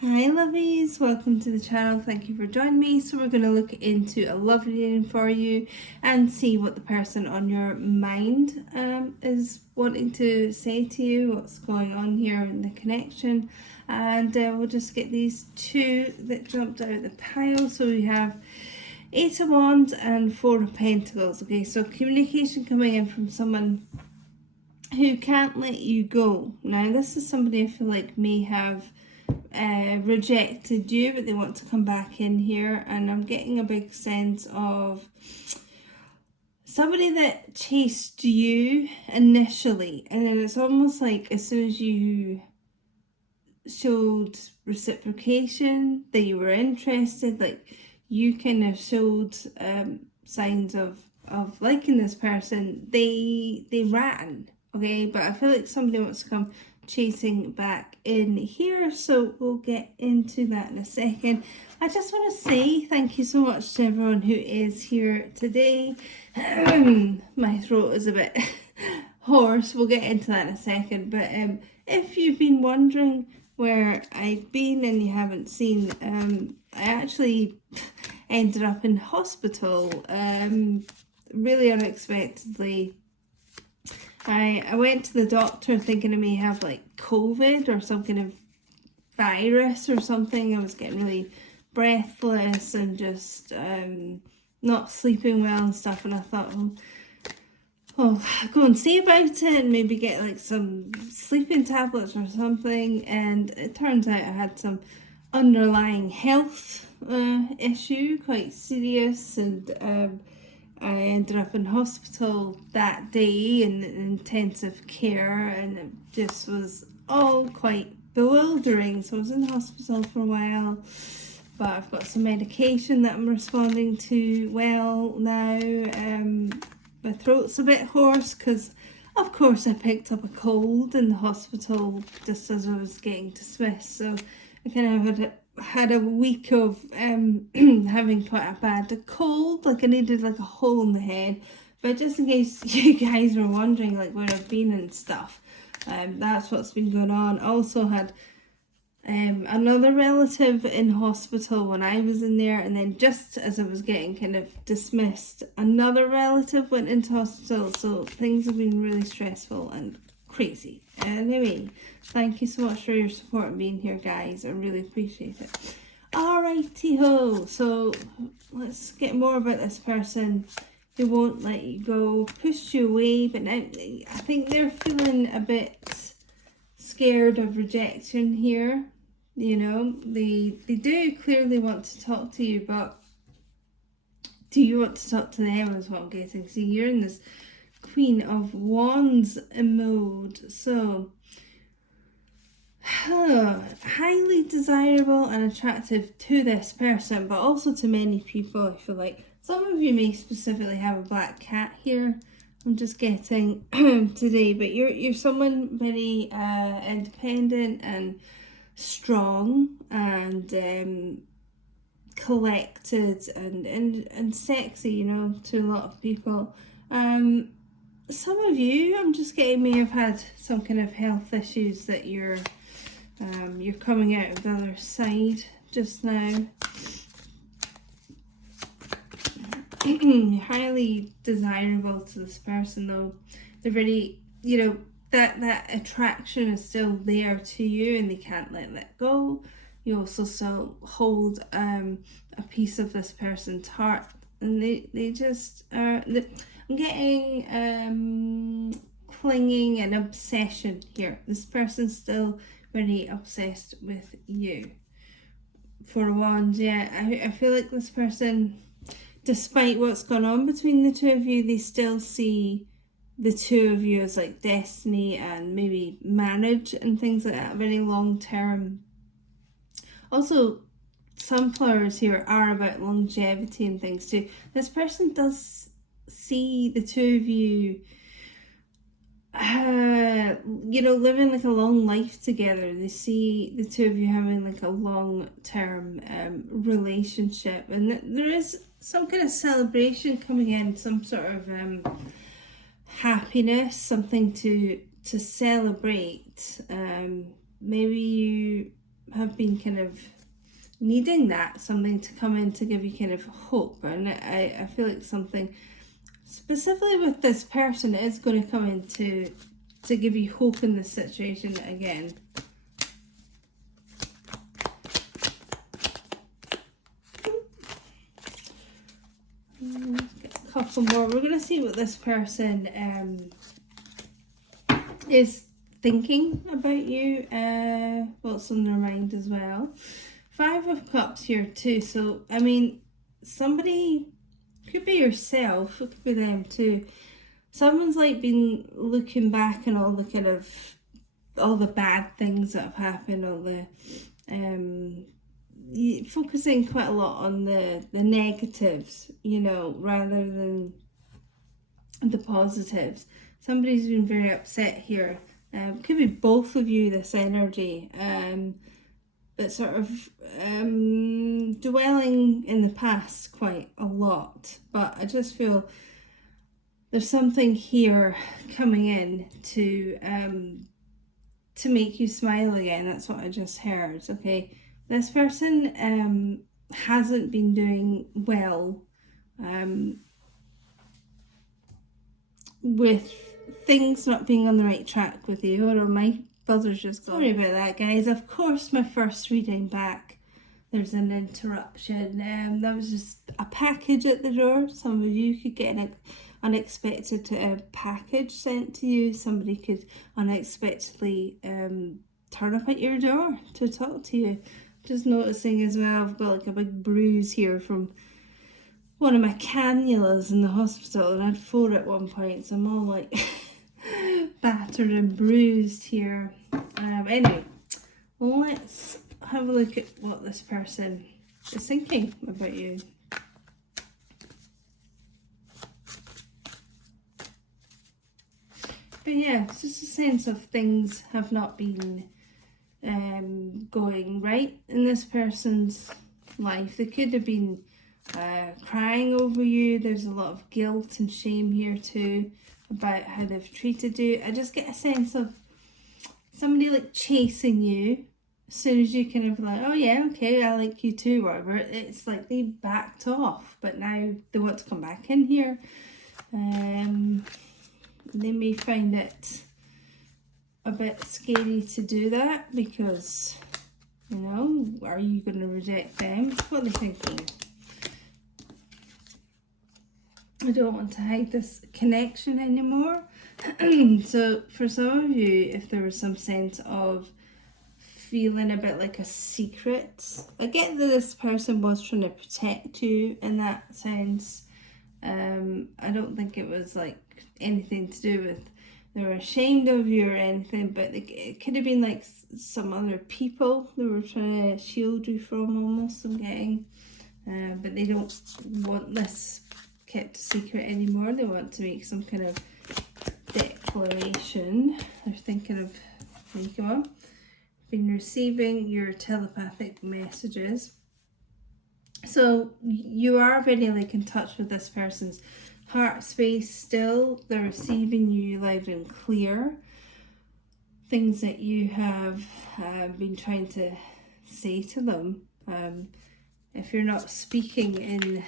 Hi lovies, welcome to the channel. Thank you for joining me. So we're going to look into a love reading for you and see what the person on your mind is wanting to say to you, what's going on here in the connection. And we'll just get these two that jumped out of the pile. So we have Eight of Wands and Four of Pentacles. Okay, so communication coming in from someone who can't let you go. Now this is somebody I feel like may have rejected you, but they want to come back in here, and I'm getting a big sense of somebody that chased you initially, and then it's almost like as soon as you showed reciprocation that you were interested, like you kind of showed signs of liking this person, they ran. Okay, but I feel like somebody wants to come chasing back in here, so we'll get into that in a second. I just want to say thank you so much to everyone who is here today. My throat is a bit hoarse. We'll get into that in a second, but if you've been wondering where I've been and you haven't seen, I actually ended up in hospital really unexpectedly. I went to the doctor thinking I may have like COVID or some kind of virus or something. I was getting really breathless and just not sleeping well and stuff, and I thought, oh, go and see about it and maybe get like some sleeping tablets or something. And it turns out I had some underlying health issue, quite serious, and I ended up in hospital that day in intensive care, and it just was all quite bewildering. So I was in hospital for a while, but I've got some medication that I'm responding to well now. My throat's a bit hoarse because of course I picked up a cold in the hospital just as I was getting dismissed, so I kind of had a week of having quite a bad cold. Like I needed like a hole in the head. But just in case you guys were wondering like where I've been and stuff, that's what's been going on. I also had another relative in hospital when I was in there, and then just as I was getting kind of dismissed, another relative went into hospital. So things have been really stressful and crazy. Anyway, thank you so much for your support and being here, guys. I really appreciate it. Alrighty ho, so let's get more about this person who won't let you go, pushed you away, but now I think they're feeling a bit scared of rejection here. You know, they do clearly want to talk to you, but do you want to talk to them is what I'm getting. See, you're in this Queen of Wands mode, so highly desirable and attractive to this person, but also to many people. I feel like some of you may specifically have a black cat here. I'm just getting today, but you're someone very independent and strong and collected and sexy, you know, to a lot of people. Some of you, I'm just getting, may have had some kind of health issues that you're coming out of the other side just now. Highly desirable to this person though. They're very, you know, that attraction is still there to you and they can't let that go. You also still hold a piece of this person's heart, and they just are. I'm getting clinging and obsession here. This person's still very obsessed with you. Four of Wands, yeah. I feel like this person, despite what's gone on between the two of you, they still see the two of you as like destiny and maybe marriage and things like that, very long term. Also, sunflowers here are about longevity and things too. This person does see the two of you you know, living like a long life together. They see the two of you having like a long-term relationship, and there is some kind of celebration coming in, some sort of happiness, something to celebrate. Maybe you have been kind of needing that, something to come in to give you kind of hope. And I feel like something specifically with this person is going to come in to give you hope in this situation again. Let's get a couple more. We're going to see what this person is thinking about you, what's on their mind as well. 5 of Cups here too. So, I mean, somebody, could be yourself, it could be them too. Someone's like been looking back on all the kind of, all the bad things that have happened, all the, focusing quite a lot on the negatives, you know, rather than the positives. Somebody's been very upset here. Could be both of you, this energy, but sort of dwelling in the past quite a lot. But I just feel there's something here coming in to make you smile again. That's what I just heard. Okay, this person hasn't been doing well with things not being on the right track with you. Or my buzzer's just gone. Sorry about that, guys. Of course, my first reading back, there's an interruption. That was just a package at the door. Some of you could get an unexpected package sent to you. Somebody could unexpectedly turn up at your door to talk to you. Just noticing as well, I've got like a big bruise here from one of my cannulas in the hospital, and I had 4 at one point, so I'm all like battered and bruised here. Anyway, let's have a look at what this person is thinking about you. But yeah, it's just a sense of things have not been going right in this person's life. They could have been crying over you. There's a lot of guilt and shame here too about how they've treated you. I just get a sense of somebody like chasing you. As soon as you kind of like, oh yeah, okay, I like you too, whatever, it's like they backed off, but now they want to come back in here. They may find it a bit scary to do that because, you know, are you going to reject them? What are they thinking? I don't want to hide this connection anymore. So for some of you, if there was some sense of feeling a bit like a secret, I get that this person was trying to protect you in that sense. I don't think it was like anything to do with they were ashamed of you or anything, but it could have been like some other people they were trying to shield you from, almost, I'm getting. But they don't want this kept a secret anymore. They want to make some kind of declaration. They're thinking of, there you go, been receiving your telepathic messages. So you are very like in touch with this person's heart space still. They're receiving you loud and clear. Things that you have been trying to say to them. If you're not speaking in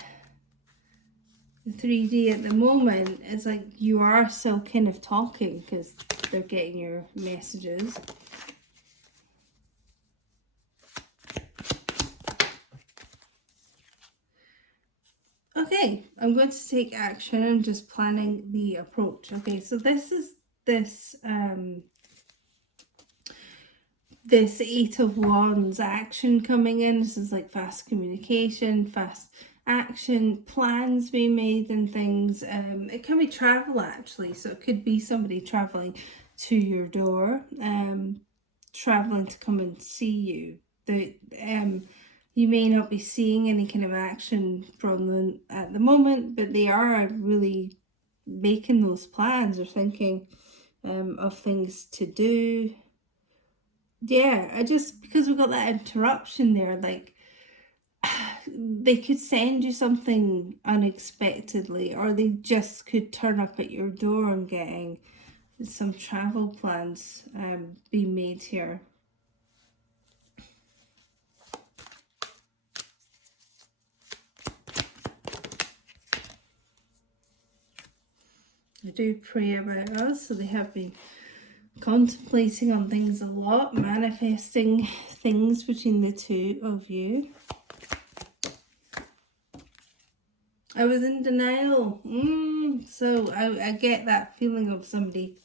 3D at the moment, it's like you are still kind of talking because they're getting your messages. Okay, I'm going to take action. I'm just planning the approach. Okay, so this is this 8 of Wands action coming in. This is like fast communication, fast action, plans being made and things. It can be travel actually, so it could be somebody traveling to your door, traveling to come and see you. You may not be seeing any kind of action from them at the moment, but they are really making those plans or thinking of things to do. Yeah, because we've got that interruption there, like they could send you something unexpectedly, or they just could turn up at your door and getting some travel plans being made here. do pray about us, so they have been contemplating on things a lot, manifesting things between the two of you. I was in denial. So I get that feeling of somebody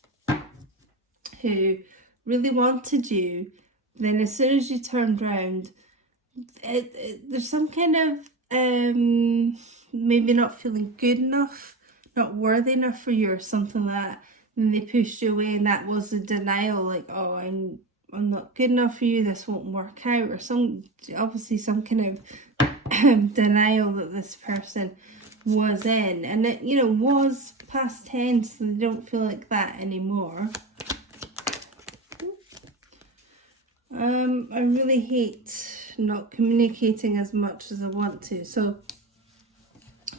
who really wanted you, then as soon as you turned around, there's some kind of maybe not feeling good enough, not worthy enough for you or something like that. And they pushed you away, and that was a denial, like, oh, I'm not good enough for you, this won't work out, or obviously some kind of denial that this person was in, and it, you know, was past tense, so they don't feel like that anymore. I really hate not communicating as much as I want to, so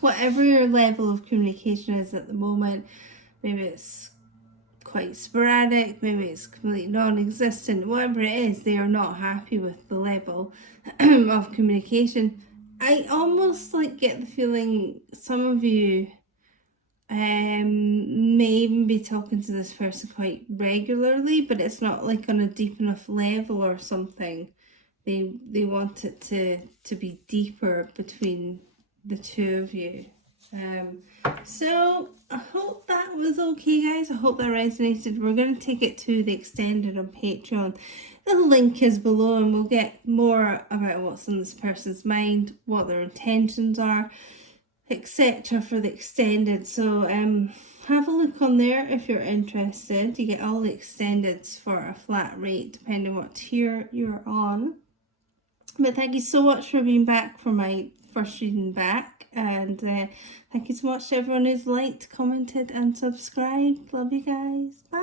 whatever your level of communication is at the moment, maybe it's quite sporadic, maybe it's completely non-existent, whatever it is, they are not happy with the level of communication. I almost like get the feeling some of you may even be talking to this person quite regularly, but it's not like on a deep enough level or something. They want it to be deeper between the two of you. So I hope that was okay, guys. I hope that resonated. We're going to take it to the extended on Patreon. The link is below, and we'll get more about what's on this person's mind, what their intentions are, etc. for the extended. So have a look on there if you're interested. You get all the extendeds for a flat rate depending what tier you're on. But thank you so much for being back for my first reading back, and thank you so much to everyone who's liked, commented and subscribed. Love you guys. Bye.